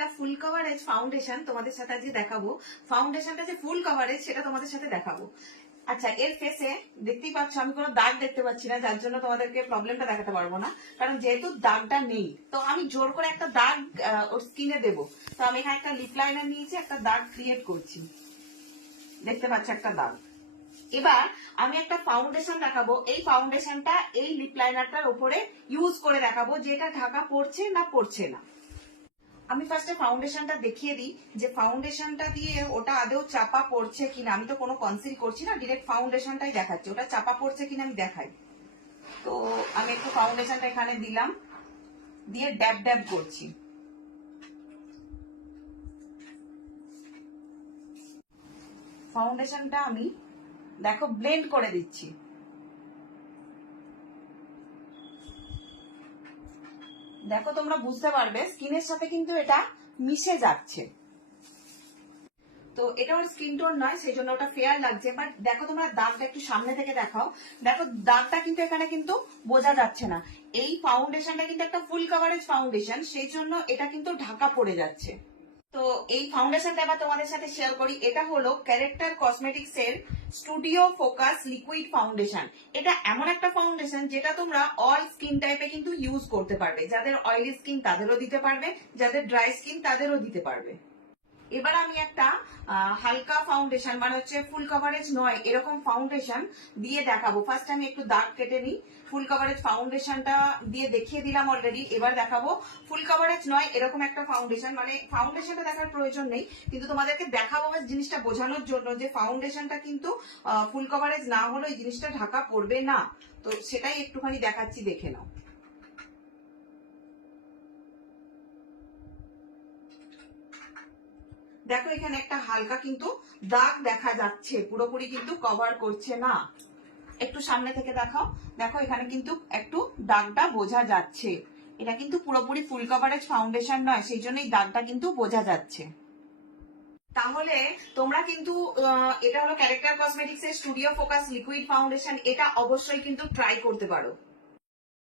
একটা ফুল coverage foundation তোমাদের সাথে আজকে দেখাবো। ফাউন্ডেশনটা যে ফুল কভারেজ সেটা তোমাদের সাথে দেখাবো। আচ্ছা, এর ফেসে দেখতেই পাচ্ছ আমি কোনো দাগ দেখতে পাচ্ছি না, যার জন্য তোমাদেরকে প্রবলেমটা দেখাতে পারবো না, কারণ যেহেতু দাগটা নেই তো আমি জোর করে একটা দাগ ওর স্কিনে দেবো। তো আমি এখানে একটা লিপ লাইনার নিয়েছি, একটা দাগ ক্রিয়েট করছি, দেখতে পাচ্ছ একটা দাগ। এবার আমি একটা ফাউন্ডেশন দেখাবো, এই ফাউন্ডেশনটা এই লিপ লাইনারটার উপরে ইউজ করে দেখাবো যে এটা ঢাকা পড়ছে না পড়ছে না। আমি ফার্স্টে ফাউন্ডেশনটা দেখিয়ে দিই যে ফাউন্ডেশনটা দিয়ে ওটা আদৌ চাপা পড়ছে কিনা। আমি তো কোনো কনসিল করছি না, ডিরেক্ট ফাউন্ডেশনটাই দেখাচ্ছি, ওটা চাপা পড়ছে কিনা আমি দেখাই। তো আমি একটু ফাউন্ডেশনটা এখানে দিলাম, দিয়ে ড্যাব ড্যাব করছি। ফাউন্ডেশনটা আমি দেখো ব্লেন্ড করে দিচ্ছি। দেখো তোমরা বুঝতে পারবে স্কিনের সাথে কিন্তু এটা মিশে যাচ্ছে। তো এটা ওর স্কিন টোন নয়, সেই জন্য ওটা ফেয়ার লাগছে। বাট দেখো তোমরা দাগটা একটু সামনে থেকে দেখাও, দেখো দাগটা কিন্তু এখানে কিন্তু বোঝা যাচ্ছে না। এই ফাউন্ডেশনটা কিন্তু একটা ফুল কভারেজ ফাউন্ডেশন, সেই জন্য এটা কিন্তু ঢাকা পড়ে যাচ্ছে। তো এই ফাউন্ডেশনটা এবার তোমাদের সাথে শেয়ার করি। এটা হলো ক্যারেক্টার কসমেটিক্স এর স্টুডিও ফোকাস লিকুইড ফাউন্ডেশন। এটা এমন একটা ফাউন্ডেশন যেটা তোমরা অল স্কিন টাইপে কিন্তু ইউজ করতে পারবে। যাদের অয়েলি স্কিন তাদেরও দিতে পারবে, যাদের ড্রাই স্কিন তাদেরও দিতে পারবে। এবার আমি একটা হালকা ফাউন্ডেশন, মানে হচ্ছে ফুল কভারেজ নয় এরকম ফাউন্ডেশন দিয়ে দেখাবো। ফার্স্ট আমি একটু দাগ কেটে নিই। ফুল কভারেজ ফাউন্ডেশনটা দিয়ে দেখিয়ে দিলাম অলরেডি, এবার দেখাবো ফুল কভারেজ নয় এরকম একটা ফাউন্ডেশন। মানে ফাউন্ডেশনটা দেখার প্রয়োজন নেই, কিন্তু তোমাদেরকে দেখাবো জিনিসটা বোঝানোর জন্য যে ফাউন্ডেশনটা কিন্তু ফুল কভারেজ না হলে এই জিনিসটা ঢাকা পড়বে না। তো সেটাই একটুখানি দেখাচ্ছি, দেখে নাও। দেখো এখানে একটা হালকা কিন্তু দাগ দেখা যাচ্ছে, পুরোপুরি কিন্তু কভার করছে না। একটু সামনে থেকে দেখাও, দেখো এখানে কিন্তু একটু দাগটা বোঝা যাচ্ছে। এটা কিন্তু পুরোপুরি ফুল কভারেজ ফাউন্ডেশন নয়, সেই জন্য এই দাগটা কিন্তু বোঝা যাচ্ছে। তাহলে তোমরা কিন্তু এটা হলো ক্যারেক্টার কসমেটিক্স এর স্টুডিও ফোকাস লিকুইড ফাউন্ডেশন, এটা অবশ্যই কিন্তু ট্রাই করতে পারো।